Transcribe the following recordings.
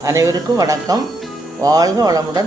அனைவருக்கும் வணக்கம். வாழ்க வளமுடன்.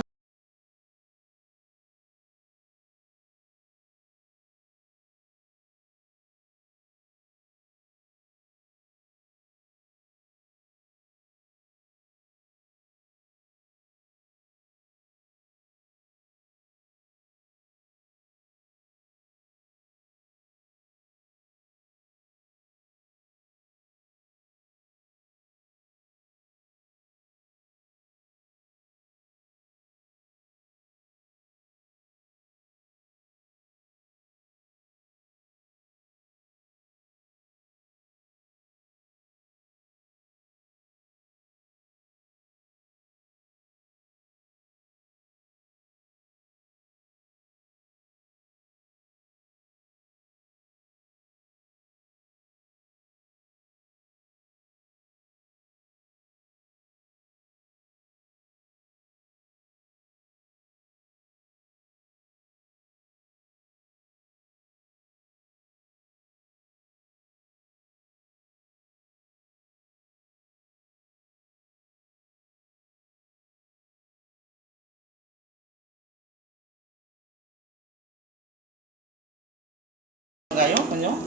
வெங்காயம் கொஞ்சம்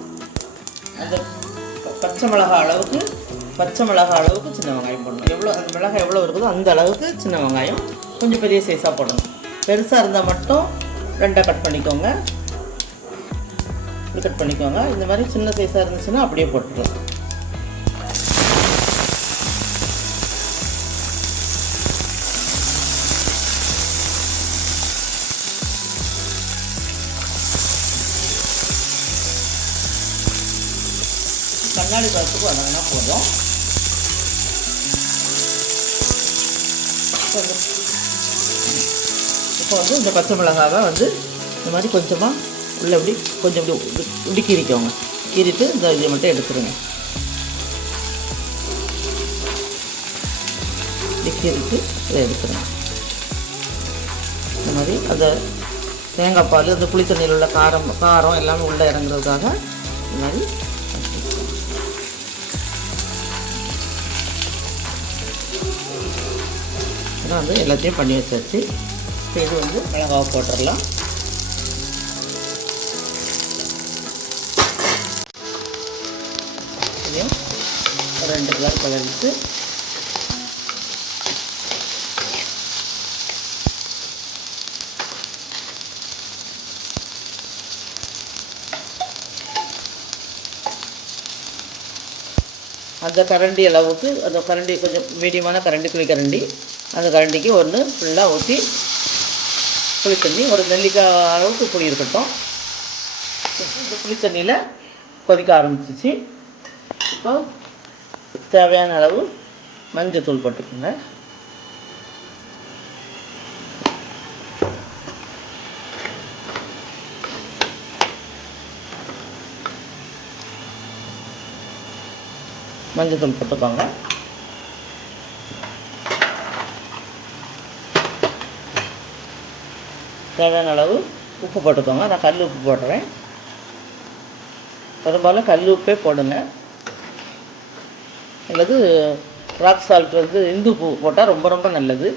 அந்த பச்சை மிளகாய் அளவுக்கு சின்ன வெங்காயம் போடணும். எவ்வளோ அந்த மிளகாய் எவ்வளோ இருக்குதோ அந்த அளவுக்கு சின்ன வெங்காயம் கொஞ்சம் பெரிய சைஸாக போடணும். பெருசாக இருந்தால் மட்டும் 2 கட் பண்ணிக்கோங்க. இப்படி கட் பண்ணிக்கோங்க. இந்த மாதிரி சின்ன சைஸாக இருந்துச்சுன்னா அப்படியே போட்டுக்கலாம். கண்ணாடி பழத்துக்கு வதங்கினா போதும். இப்போ வந்து இந்த பச்சை மிளகாவை வந்து இந்த மாதிரி கொஞ்சமாக உள்ளே இப்படி கொஞ்சம் இப்படி கீறிக்கோங்க. கீறிட்டு இந்த இதை மட்டும் எடுத்துருங்க. இப்படி கீறிட்டு இதை எடுத்துருங்க. இந்த மாதிரி அந்த தேங்காய் பால் அந்த புளி தண்ணியில் உள்ள காரம் எல்லாமே உள்ளே இறங்குறதுக்காக இந்த மாதிரி வந்து எல்லாத்தையும் பண்ணி வச்சாச்சு. இப்போ இது வந்து மிளகாவை போட்டுடலாம். இதையும் 2 கிளாஸ் கலரிட்டு அந்த கரண்டி அளவுக்கு அந்த கரண்டி கொஞ்சம் மீடியமான கரண்டி குழிக்கரண்டி அந்த கரண்டிக்கு ஒன்று ஃபுல்லாக ஊற்றி புளி தண்ணி ஒரு நெல்லிக்காய் அளவுக்கு புளி இருக்கட்டும். இந்த புளி தண்ணியில் கொதிக்க ஆரம்பிச்சிச்சு. இப்போ தேவையான அளவு மஞ்சள் தூள் போட்டுக்கோங்க. மஞ்சள் தூள் போட்டுக்கோங்க. தேவையான அளவு உப்பு போட்டுக்கோங்க. நான் கல் உப்பு போடுறேன். பெரும்பாலும் கல் உப்பே போடுங்க. அல்லது ராக் சால்ட் வந்து இந்து உப்பு போட்டால் ரொம்ப ரொம்ப நல்லது.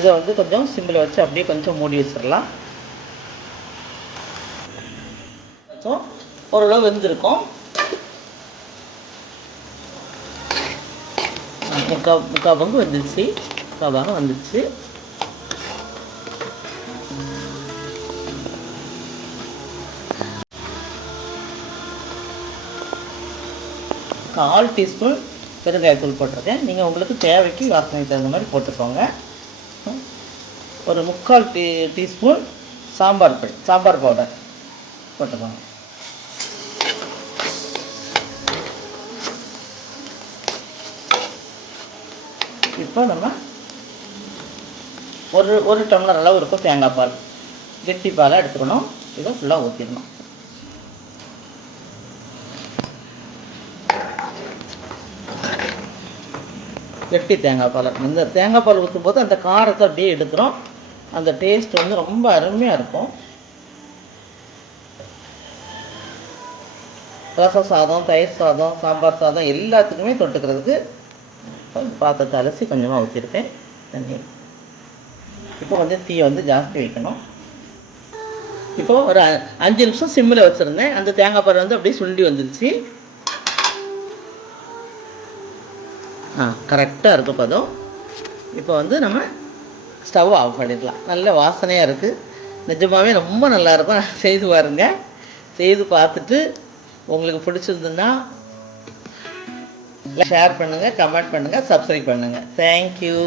இதை வந்து கொஞ்சம் சிம்மில் வச்சு அப்படியே கொஞ்சம் மூடி வச்சிடலாம். ஓரளவு வெந்திருக்கும். முக்கால் பங்கு வந்துடுச்சு. முக்கால் பாகம் வந்துடுச்சு. கால் டீஸ்பூன் பெருங்காயத்தூள் போட்டிருக்கேன். நீங்கள் உங்களுக்கு தேவைக்கு வாசனைக்கு தகுந்த மாதிரி போட்டுக்கோங்க. ஒரு 3/4 டீஸ்பூன் சாம்பார் பவுடர் போட்டுக்கோங்க. இப்போ நம்ம ஒரு டம்ளர் அளவு இருக்கும் தேங்காய் பால், கெட்டி பாலாக எடுத்துக்கணும். இதை ஃபுல்லாக ஊற்றிடணும். கெட்டி தேங்காய் பால். இந்த தேங்காய் பால் ஊற்றும் போது அந்த காரத்தை அப்படியே எடுத்துரும். அந்த டேஸ்ட் வந்து ரொம்ப அருமையாக இருக்கும். ரசம் சாதம், தயிர் சாதம், சாம்பார் சாதம் எல்லாத்துக்குமே தொட்டுக்கிறதுக்கு பாத்திரத்தை அலசி கொஞ்சமாக ஊற்றிருக்கேன் தண்ணி. இப்போ கொஞ்சம் தீயை வந்து ஜாஸ்தி வைக்கணும். இப்போது ஒரு 5 நிமிஷம் சிம்மில் வச்சுருந்தேன். அந்த தேங்காய் பால் வந்து அப்படியே சுண்டி வந்துருச்சு. கரெக்டாக இருக்குது பதம். இப்போ வந்து நம்ம ஸ்டவ் ஆஃப் பண்ணிடலாம். நல்ல வாசனையாக இருக்குது. நிஜமாகவே ரொம்ப நல்லாயிருக்கும். செய்து பாருங்கள். செய்து பார்த்துட்டு உங்களுக்கு பிடிச்சிருந்துன்னா ஷேர் பண்ணுங்கள், கமெண்ட் பண்ணுங்கள், சப்ஸ்கிரைப் பண்ணுங்கள். தேங்க்யூ.